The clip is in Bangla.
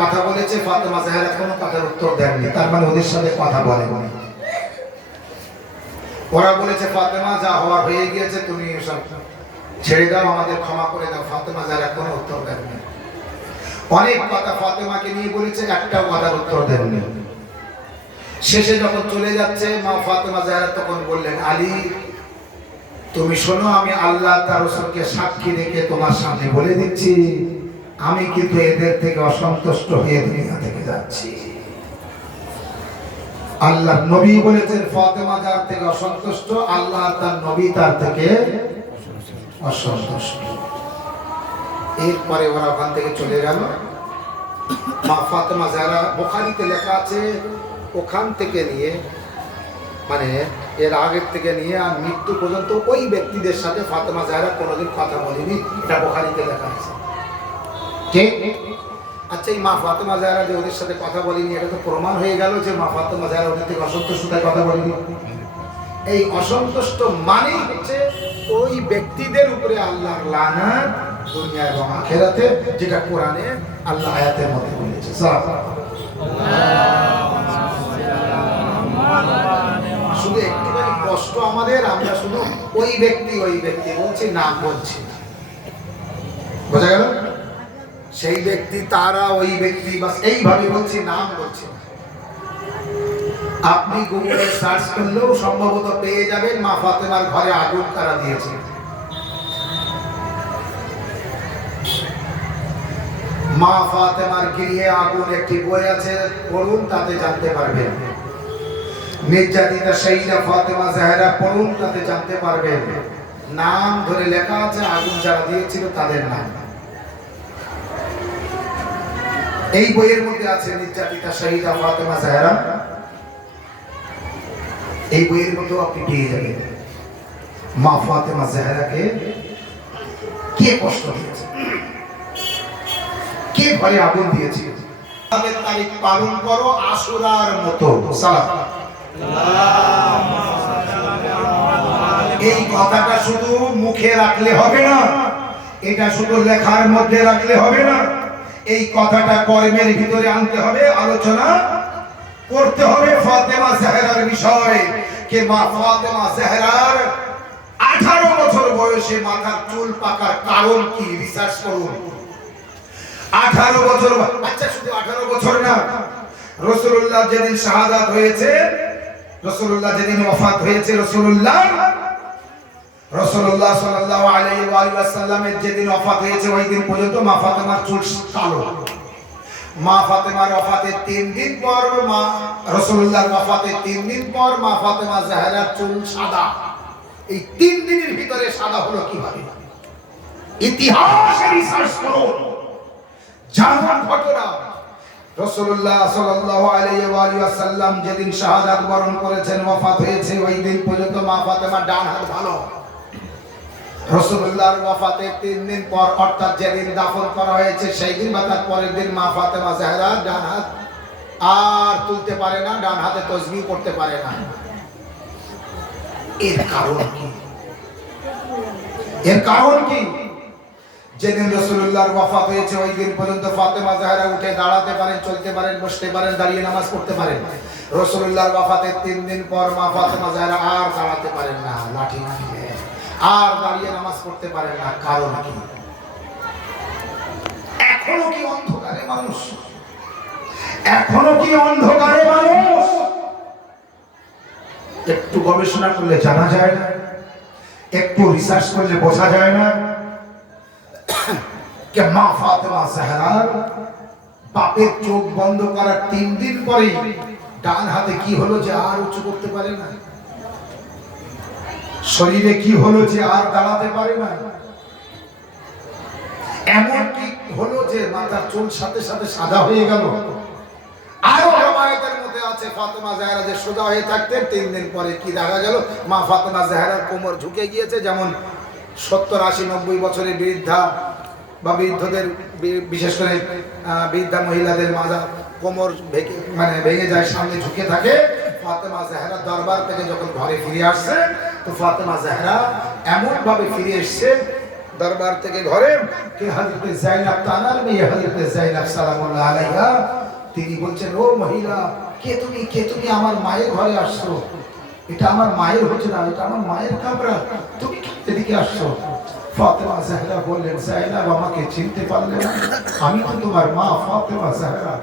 কথা বলেছে, ফাতেমা জাহরা কোনো কথার উত্তর দেননি, তার মানে ওদের সাথে কথা বলেনি। ওরা বলেছে ফাতেমা যা হওয়ার হয়ে গিয়েছে, তুমি এসব ছেড়ে দাও, আমাদের ক্ষমা করে দাও। ফাতেমা জাহরা কোনো উত্তর দেননি। অনেক কথা ফাতেমাকে নিয়ে বলেছে, একটাও কথার উত্তর দেননি। শেষে যখন চলে যাচ্ছে মা ফাতেমা জাহরা তখন বললেন, আলী তুমি শোনো, আমি আল্লাহ তার রাসূলকে সাক্ষী রেখে তোমার সামনে বলে দিচ্ছি, আমি কিন্তু এদের থেকে অসন্তুষ্ট হয়ে দুনিয়া থেকে যাচ্ছি। আল্লাহ নবী বলেছেন ফাতেমা যার থেকে অসন্তুষ্ট, আল্লাহ তার নবী তার থেকে অসন্তুষ্ট। এরপরে ওরা ওখান থেকে চলে গেল। মা ফাতেমা জাহরা, বুখারীতে লেখা আছে, ওখান থেকে নিয়ে মানে এর আগের থেকে নিয়ে আর মৃত্যু পর্যন্ত ওই ব্যক্তিদের সাথে ফাতেমা জাহরা কোনোদিন কথা বলেনি, এটা বুখারীতে লেখা আছে। ঠিক? আচ্ছা, এই মা ফাতেমা জাহরা যে ওদের সাথে কথা বলেনি, এটা তো প্রমাণ হয়ে গেল যে মা ফাতেমা জাহরা ওদের থেকে অসন্তুষ্ট, তাই কথা বলেনি। এই অসন্তুষ্ট মানেই হচ্ছে ওই ব্যক্তিদের উপরে আল্লাহর লানত দুনিয়া এবং আখিরাতে, যেটা কোরআনে আল্লাহ আয়াতের মধ্যে বলেছে। শুধু একটুখানি কষ্ট আমাদের, আমরা শুধু ওই ব্যক্তি বলছি, নাম বলছি। বোঝা গেল? সেই ব্যক্তি, তারা, ওই ব্যক্তি, বাস এইভাবে বলছি, নাম বলছি। আপনি গুগলে সার্চ করলেও সম্ভবত পেয়ে যাবেন মা ফাতেমার ঘরে আগুন কারা দিয়েছে। মা ফাতেমার গৃহে আগুন একটি বই আছে, পড়ুন, তাতে জানতে পারবেন। নির্যাতিতা সাইয়্যিদা ফাতেমা জাহরা পড়ুন, তাতে জানতে পারবেন। নাম ধরে লেখা আছে, আগুন যারা দিয়েছিল তাদের নাম এই বইয়ের মধ্যে আছে। নির্যাতিতা সাইয়্যিদা ফাতেমা জাহরা, এই বইয়ের মধ্যে আপনি পেয়ে যাবেন মা ফাতেমা জাহরাকে কে কষ্ট দিয়েছে, কে ঘরে আগুন দিয়েছে। তাদের তারিখ পালন করো আশুরার মতো। এই কথাটা শুধু মুখে রাখলে হবে না, এটা শুধু লেখার মধ্যে রাখলে হবে না, এই কথাটা কর্মের ভিতরে আনতে হবে, আলোচনা করতে হবে। ফাতেমা জাহরার বিষয় কে মা ফাতেমা জাহরার 18 বছর বয়সে মাথার চুল পাকার কারণ কি, রিসার্চ করুন। 18 বছর, আচ্ছা শুধু 18 বছর না, রাসূলুল্লাহ যেদিন শাহাদাত হয়েছে, রাসূলুল্লাহ যেদিন ওয়াফাত হয়েছে, রাসূলুল্লাহ সাল্লাল্লাহু আলাইহি ওয়া সাল্লামের যেদিন ওয়াফাত হয়েছে, ওই দিন পর্যন্ত মা ফাতেমার চুল কালো। মা ফাতেমার ওয়াফাতের 3 দিন পর, মা রাসূলুল্লাহর ওয়াফাতের 3 দিন পর মা ফাতেমা জাহরার চুল সাদা। এই 3 দিনের ভিতরে সাদা হলো কিভাবে? ইতিহাস রিসার্চ করুন, জানার ঘটনা। রাসূলুল্লাহ সাল্লাল্লাহু আলাইহি ওয়া সাল্লাম যেদিন শাহাদাত বরণ করেছেন, ওয়াফাত হয়েছে, ওই দিন পর্যন্ত মা ফাতেমার ডান হাত ভালো। রাসূলুল্লাহর ওয়াফাতের 3 দিন পর, অর্থাৎ যেদিন দাফন করা হয়েছে সেই দিন বা তার পরের দিন, মা ফাতেমা জাহরা ডান হাত আর তুলতে পারে না, ডান হাতে তাসবিহ করতে পারে না। এর কারণ কি? এর কারণ কি? যেদিন রাসূলুল্লাহর ওয়াফাত হয়েছে ওই দিন পর্যন্ত ফাতেমা জাহরা উঠে দাঁড়াতে পারেন, চলতে পারেন, বসতে পারেন, দাঁড়িয়ে নামাজ পড়তে পারেন। রাসূলুল্লাহর ওয়াফাতের 3 দিন পর মা ফাতেমা জাহরা আর দাঁড়াতে পারেন না, লাঠি নিয়ে, আর দাঁড়িয়ে নামাজ পড়তে পারেন না। কারণ কি? এখনো কি অন্ধকারে মানুষ? এখনো কি অন্ধকারে মানুষ? একটু গবেষণা করলে জানা যায় না, একটু রিসার্চ করলে বোঝা যায় না কে মা ফাতেমা জাহরার বাপের চোখ বন্ধ করার 3 দিন পরে ডান হাতে কি হলো যে আর উঁচু করতে পারে না? শরীরে কি হলো যে আর দাঁড়াতে পারে না? এমন কি হলো যে মাথার চুল সাথে সাথে সাদা হয়ে গেল? আরো রওয়ায়াতের মধ্যে আছে ফাতেমা জাহরা যে সোজা হয়ে থাকতেন, 3 দিন পরে কি দেখা গেল, মা ফাতেমা জাহরার কোমর ঝুঁকে গিয়েছে। যেমন 70, 80, 90 বছরের বৃদ্ধা বা বৃদ্ধদের, বিশেষ করে বৃদ্ধা মহিলাদের মাজা কোমর ভেঙে যায়, সামনে ঝুঁকে থাকে। ফাতেমা জাহরা দরবার থেকে যখন ঘরে ফিরে আসছে, তো ফাতেমা জাহরা এমন ভাবে ফিরে এসছে দরবার থেকে ঘরে কে হযরতে যায়েনব তানার মেয়ে হযরতে যায়েনব সালামুল্লাহ আলাইহা তিনি বলছেন ও মহিলা কে তুমি আমার মায়ের ঘরে আসছো এটা আমার মায়ের হুজরা এটা আমার মায়ের কামরা তুমি কি এদিকে আসছো ফাতেমা জাহরা বললেন যায়েনব আমাকে চিনতে পারলে না আমি তো তোমার মা ফাতেমা জাহরা